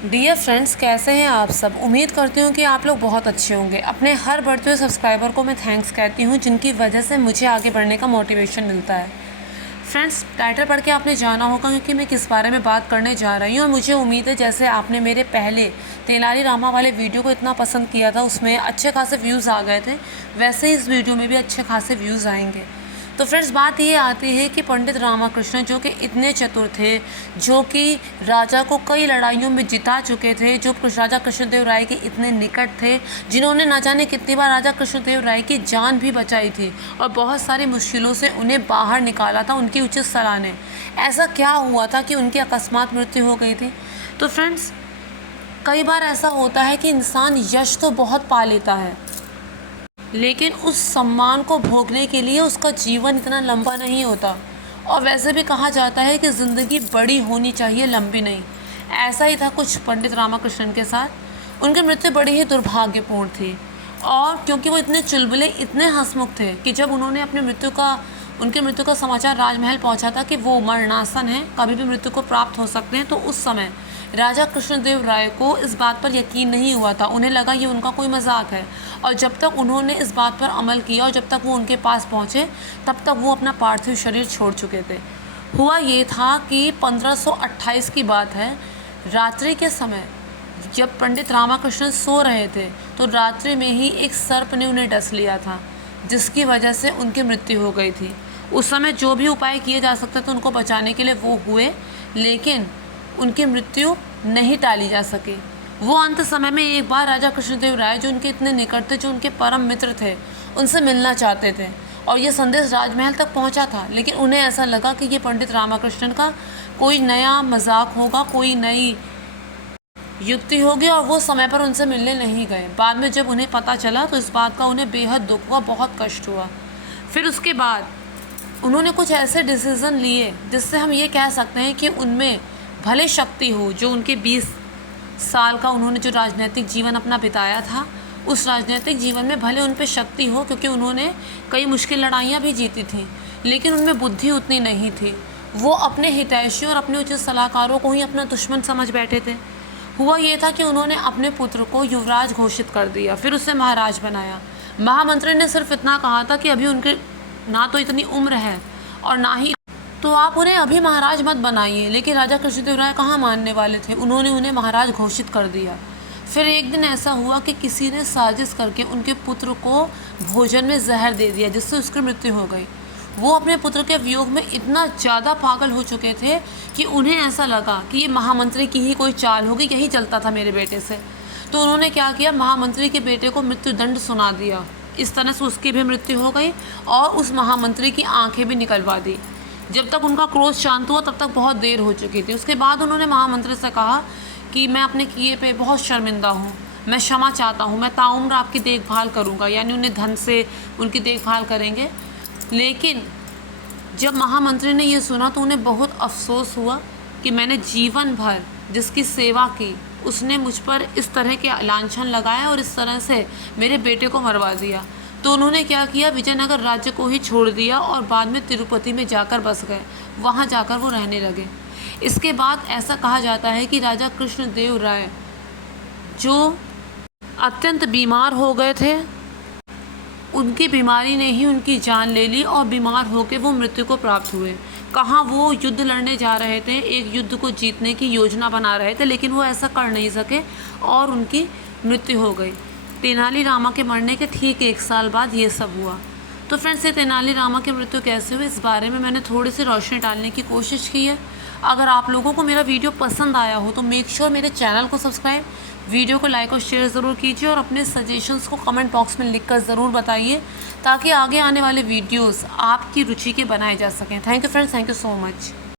Dear friends, कैसे हैं आप सब। उम्मीद करती हूँ कि आप लोग बहुत अच्छे होंगे। अपने हर बढ़ते हुए सब्सक्राइबर को मैं थैंक्स कहती हूँ, जिनकी वजह से मुझे आगे बढ़ने का मोटिवेशन मिलता है। फ्रेंड्स, टाइटल पढ़ के आपने जाना होगा क्योंकि मैं किस बारे में बात करने जा रही हूँ। और मुझे उम्मीद है जैसे आपने मेरे पहले तेनाली रामा वाले वीडियो को इतना पसंद किया था, उसमें अच्छे खासे व्यूज़ आ गए थे, वैसे ही इस वीडियो में भी अच्छे खासे व्यूज़ आएंगे। तो फ्रेंड्स, बात ये आती है कि पंडित रामाकृष्ण जो कि इतने चतुर थे, जो कि राजा को कई लड़ाइयों में जिता चुके थे, जो राजा कृष्णदेव राय के इतने निकट थे, जिन्होंने ना जाने कितनी बार राजा कृष्णदेव राय की जान भी बचाई थी और बहुत सारी मुश्किलों से उन्हें बाहर निकाला था उनकी उचित सलाह ने। ऐसा क्या हुआ था कि उनकी अकस्मात मृत्यु हो गई थी। तो फ्रेंड्स, कई बार ऐसा होता है कि इंसान यश तो बहुत पा लेता है, लेकिन उस सम्मान को भोगने के लिए उसका जीवन इतना लंबा नहीं होता। और वैसे भी कहा जाता है कि ज़िंदगी बड़ी होनी चाहिए, लंबी नहीं। ऐसा ही था कुछ पंडित रामाकृष्णन के साथ। उनकी मृत्यु बड़ी ही दुर्भाग्यपूर्ण थी, और क्योंकि वो इतने चुलबुले, इतने हंसमुख थे कि जब उन्होंने उनकी मृत्यु का समाचार राजमहल पहुंचा था कि वो मरणासन है, कभी भी मृत्यु को प्राप्त हो सकते हैं, तो उस समय राजा कृष्णदेव राय को इस बात पर यकीन नहीं हुआ था। उन्हें लगा ये उनका कोई मजाक है। और जब तक उन्होंने इस बात पर अमल किया और जब तक वो उनके पास पहुँचे, तब तक वो अपना पार्थिव शरीर छोड़ चुके थे। हुआ ये था कि 1528 की बात है, रात्रि के समय जब पंडित रामाकृष्णन सो रहे थे, तो रात्रि में ही एक सर्प ने उन्हें डस लिया था, जिसकी वजह से उनकी मृत्यु हो गई थी। उस समय जो भी उपाय किए जा सकते थे उनको बचाने के लिए वो हुए, लेकिन उनकी मृत्यु नहीं टाली जा सकी। वो अंत समय में एक बार राजा कृष्णदेव राय, जो उनके इतने निकट थे, जो उनके परम मित्र थे, उनसे मिलना चाहते थे। और ये संदेश राजमहल तक पहुंचा था, लेकिन उन्हें ऐसा लगा कि ये पंडित रामाकृष्णन का कोई नया मजाक होगा, कोई नई युक्ति होगी, और वो समय पर उनसे मिलने नहीं गए। बाद में जब उन्हें पता चला तो इस बात का उन्हें बेहद दुख हुआ, बहुत कष्ट हुआ। फिर उसके बाद उन्होंने कुछ ऐसे डिसीज़न लिए जिससे हम ये कह सकते हैं कि उनमें भले शक्ति हो। जो उनके 20 साल का उन्होंने जो राजनीतिक जीवन अपना बिताया था, उस राजनीतिक जीवन में भले उन पर शक्ति हो, क्योंकि उन्होंने कई मुश्किल लड़ाइयाँ भी जीती थी, लेकिन उनमें बुद्धि उतनी नहीं थी। वो अपने हितैषी और अपने उचित सलाहकारों को ही अपना दुश्मन समझ बैठे थे। हुआ ये था कि उन्होंने अपने पुत्र को युवराज घोषित कर दिया, फिर उसे महाराज बनाया। महामंत्री ने सिर्फ इतना कहा था कि अभी उनके ना तो इतनी उम्र है और ना ही, तो आप उन्हें अभी महाराज मत बनाइए। लेकिन राजा कृष्णदेव राय कहाँ मानने वाले थे, उन्होंने उन्हें महाराज घोषित कर दिया। फिर एक दिन ऐसा हुआ कि किसी ने साजिश करके उनके पुत्र को भोजन में जहर दे दिया, जिससे उसकी मृत्यु हो गई। वो अपने पुत्र के वियोग में इतना ज़्यादा पागल हो चुके थे कि उन्हें ऐसा लगा कि ये महामंत्री की ही कोई चाल होगी, यही चलता था मेरे बेटे से। तो उन्होंने क्या किया, महामंत्री के बेटे को मृत्युदंड सुना दिया। इस तरह से उसकी भी मृत्यु हो गई और उस महामंत्री की आंखें भी निकलवा दी। जब तक उनका क्रोध शांत हुआ तब तक बहुत देर हो चुकी थी। उसके बाद उन्होंने महामंत्री से कहा कि मैं अपने किए पे बहुत शर्मिंदा हूँ, मैं क्षमा चाहता हूँ, मैं ताउम्र आपकी देखभाल करूँगा, यानी उन्हें धन से उनकी देखभाल करेंगे। लेकिन जब महामंत्री ने ये सुना तो उन्हें बहुत अफसोस हुआ कि मैंने जीवन भर जिसकी सेवा की, उसने मुझ पर इस तरह के लांछन लगाया और इस तरह से मेरे बेटे को मरवा दिया। तो उन्होंने क्या किया, विजयनगर राज्य को ही छोड़ दिया और बाद में तिरुपति में जाकर बस गए। वहाँ जाकर वो रहने लगे। इसके बाद ऐसा कहा जाता है कि राजा कृष्णदेव राय जो अत्यंत बीमार हो गए थे, उनकी बीमारी ने ही उनकी जान ले ली और बीमार होकर वो मृत्यु को प्राप्त हुए। कहाँ वो युद्ध लड़ने जा रहे थे, एक युद्ध को जीतने की योजना बना रहे थे, लेकिन वो ऐसा कर नहीं सके और उनकी मृत्यु हो गई। तेनाली रामा के मरने के ठीक 1 साल बाद ये सब हुआ। तो फ्रेंड्स, ये तेनाली रामा की मृत्यु कैसे हुई, इस बारे में मैंने थोड़ी सी रोशनी डालने की कोशिश की है। अगर आप लोगों को मेरा वीडियो पसंद आया हो तो मेक श्योर मेरे चैनल को सब्सक्राइब, वीडियो को लाइक और शेयर ज़रूर कीजिए और अपने सजेशंस को कमेंट बॉक्स में लिखकर ज़रूर बताइए, ताकि आगे आने वाले वीडियोस आपकी रुचि के बनाए जा सकें। Thank you friends, thank you so much.